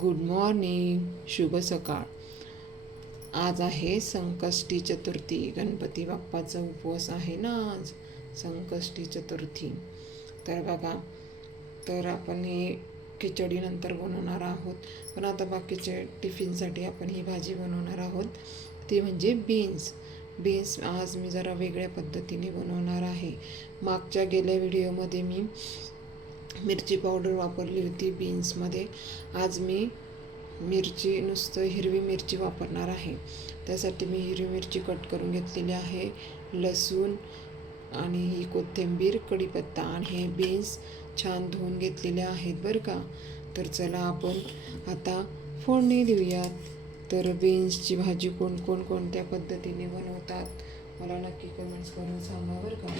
Good morning शुभ सकाळ. आज आहे संकष्टी चतुर्थी. गणपती बाप्पाचा उपवास आहे ना आज? संकष्टी चतुर्थी. तर बघा तर आपण हे खिचडीनंतर बनवणार आहोत. पण आता बाकीचे टिफिनसाठी आपण ही भाजी बनवणार आहोत. ती म्हणजे बीन्स बीन्स आज मी जरा वेगळ्या पद्धतीने बनवणार आहे. मागच्या गेल्या व्हिडिओमध्ये मी मिरची पावडर वापरली होती बीन्समध्ये आज मी मिरची नुसतं हिरवी मिरची वापरणार आहे. त्यासाठी मी हिरवी मिरची कट करून घेतलेली आहे लसूण आणि ही कोथिंबीर कढीपत्ता आणि हे बीन्स छान धुवून घेतलेले आहेत बरं का. तर चला आपण आता फोडणी देऊयात. तर बीन्सची भाजी कोण कोण कोणत्या पद्धतीने बनवतात मला नक्की कमेंट्स करून सांगा बरं का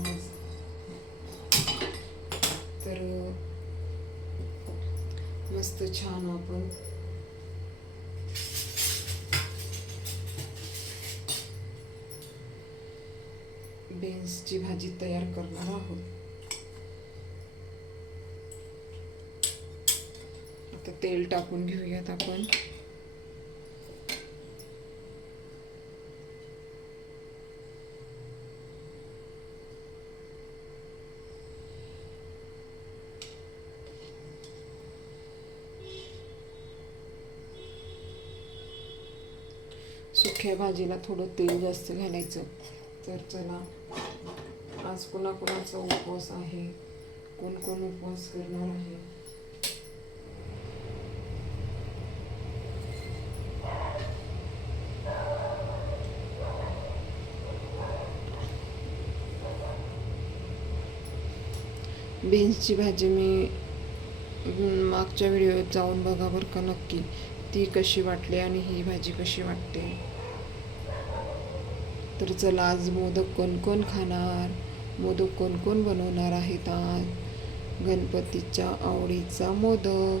आज तर मस्त छान आपण बीन्सची भाजी तयार करणार आहोत आता तेल टाकून घेऊयात आपण सुक्या भाजीला थोडं तेल जास्त घालायचं. तर चला आज कोणाकोणाचा उपवास आहे? कोण कोण उपवास करणार आहे? बीन्सची भाजी मी मागच्या व्हिडिओत जाऊन बघा बरं का नक्की. ती कशी वाटली आणि ही भाजी कशी वाटते? तर चला आज मोदक कोण कोण खाणार? मोदक कोण कोण बनवणार आहेत आज? गणपतीच्या आवडीचा मोदक.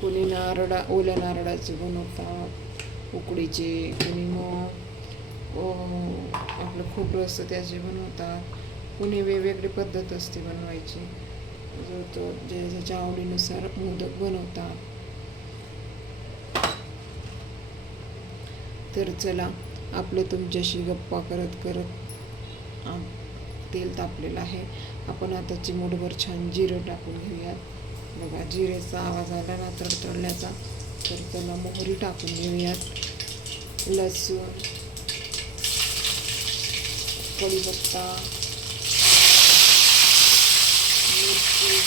कोणी नारळा ओल्या नारळाचे बनवतात. उकडीचे कोणी मग. आपलं खूप असतं त्याचे बनवतात कुणी वेगवेगळी पद्धत असते बनवायची. जो तो जे ज्याच्या आवडीनुसार मोदक बनवतात तर चला आपलं तुमच्याशी गप्पा करत करत तेल तापलेलं आहे. आपण आता चिमूटभर छान जिरं टाकून घेऊयात. बघा जिरेचा आवाज आला ना तडतडल्याचा. तर त्याला मोहरी टाकून घेऊयात. लसूण कढीपत्ता मिरची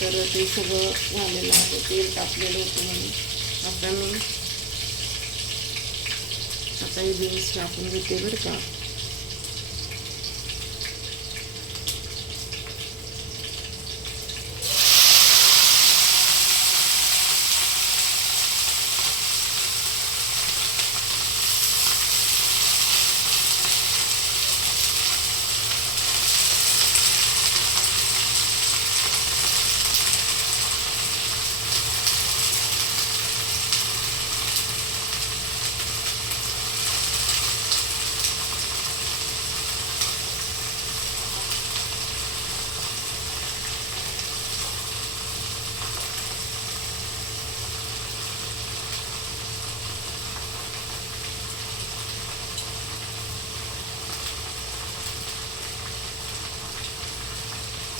तर ते सगळं झालेलं आहे. तेल टाकलेलं होतं म्हणून आता मी आता हे बीन्स टाकून घेते बरं का.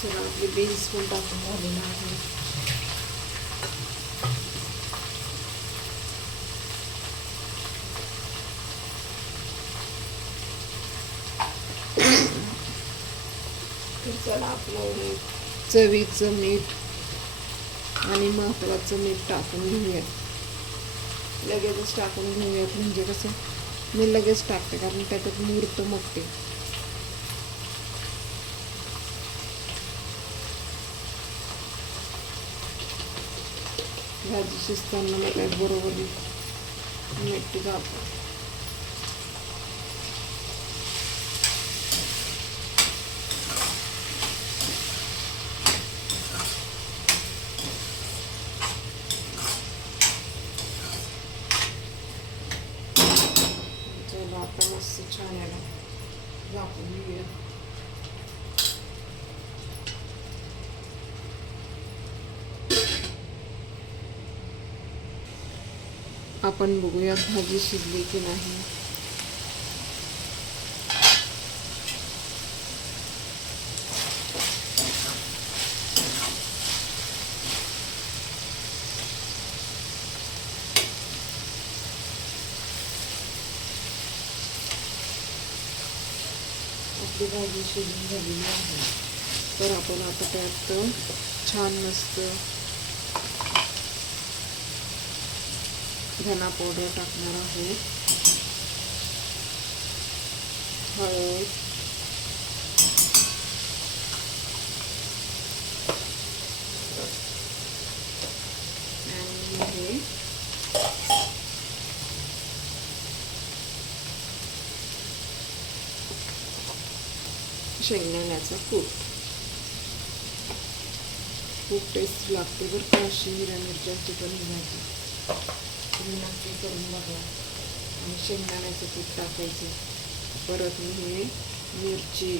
चला आपले बीन्स पण टाकून झालेलं आहे तर चला आपलं चवीचं मीठ आणि महत्वाचं मीठ टाकून घेऊयात. लगेचच टाकून घेऊयात. म्हणजे कसं? मी लगेच टाकते कारण त्याच्यात मूर्त मग भाजी शिजताना मग काय बरोबर मीठ घालतो चला आता मस्त छान याला झाकून घेऊया आपण बघूयात भाजी शिजली की नाही. आपली भाजी शिजून झालेली आहे. तर आपण आता त्यात छान मस्त धना पावडर टाकणार आहे. हळद. आणि हे. शेंगदाण्याचं कूट. खूप टेस्ट लागते बरं का अशी हिरव्या मिरच्याची पण भाजी नक्की करून बघा. आणि शेंगदाण्याचं पीठ टाकायचं. परत मी हे मिरची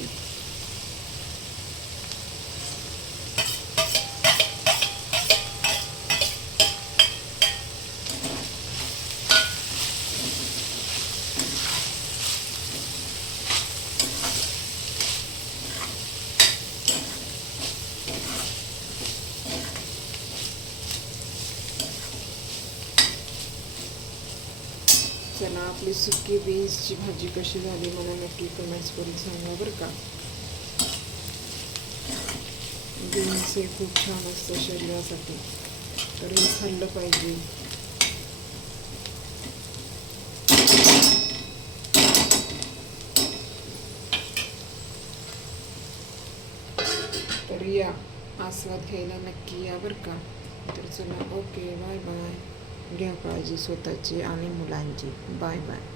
चला आपली सुकी बीन्सची भाजी कशी झाली मला नक्की कमेंट्स करून सांगा बरं का. बीन्स हे खूप छान असतं शरीरासाठी. तर हे खाल्लं पाहिजे. तर या आस्वाद घ्यायला नक्की या बरं का. तर चला ओके बाय बाय घ्या काळजी स्वतःची आणि मुलांची. Bye bye.